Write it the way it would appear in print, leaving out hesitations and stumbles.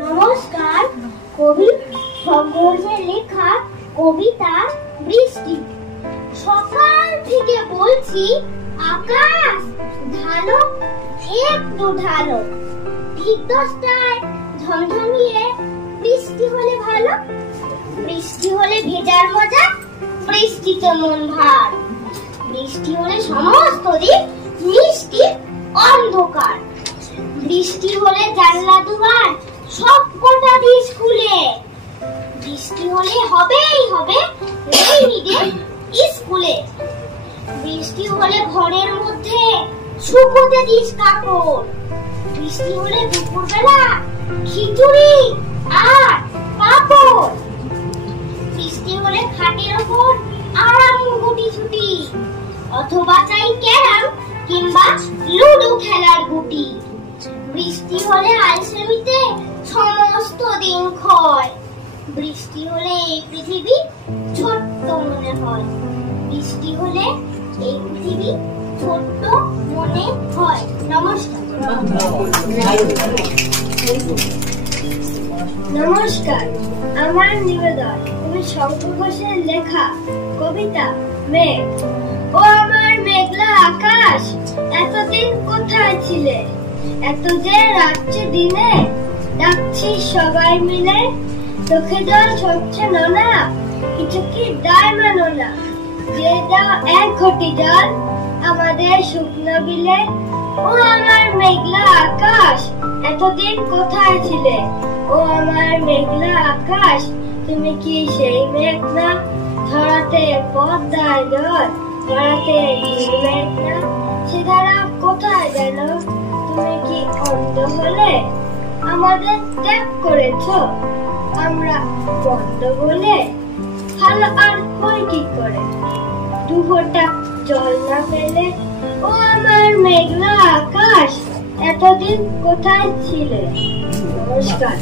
নমস্কার। কবি ভগবতের লেখা কবিতা বৃষ্টি। সকাল থেকে বলছি আকাশ ঢালো, একটু ঢালো। ঠিক 10টায় ঝমঝমিয়ে বৃষ্টি হলে ভালো। বৃষ্টি হলে ভেজার মজা, বৃষ্টিতে মন ভার। বৃষ্টি হলে সমস্ত দিক মিষ্টি অন্ধকার। বৃষ্টি হলে জানলা দুয়ার সব কটা দিক খুলে। বৃষ্টি হলে হবেই হবে রেইনি ডে স্কুলে। বৃষ্টি হলে ঘরের মধ্যে শুকোতে দিস কাপড়। বৃষ্টি হলে দুপুরবেলা খিচুড়ি আর পাঁপড়। বৃষ্টি হলে খাটের ওপর আরাম গুটি-ছুটি, অথবা চাই ক্যারাম কিংবা লুডো খেলার গুটি। বৃষ্টি হলে আলসেমিতে সমস্ত দিন ক্ষয়। বৃষ্টি হলে এই পৃথিবী ছোট্ট মনে হয়। বৃষ্টি হলে এই পৃথিবী ছোট্ট মনে হয়। নমস্কার। নমস্কার, আমার নিবেদন কবি শঙ্কর ঘোষের লেখা কবিতা মেঘ। ও আমার মেঘলা আকাশ, এতদিন কোথায় ছিলে? এত যে রাত্রে দিনে ডাকছি সবাই মিলে। চোখে জল ঝরছে না, কিছু কি দায় মানো না। যে দাও এক ঘটি জল আমাদের শুকনো বিলে। ও আমার মেঘলা আকাশ, এতদিন কোথায় ছিলে? ও আমার মেঘলা আকাশ, তুমি কি সেই মেঘ না? ধরাতে পদ্মায় জল, ধরাতে মেঘ না। সে ধারা কোথায় গেল? তুমি কি অন্ধ হলে? আমাদের ত্যাগ করেছ, আমরা বন্ধ বলে। ভালো আর হয় কি করে দু ফোঁটা জল না পেলে? ও আমার মেঘলা আকাশ, এতদিন কোথায় ছিলে? নমস্কার।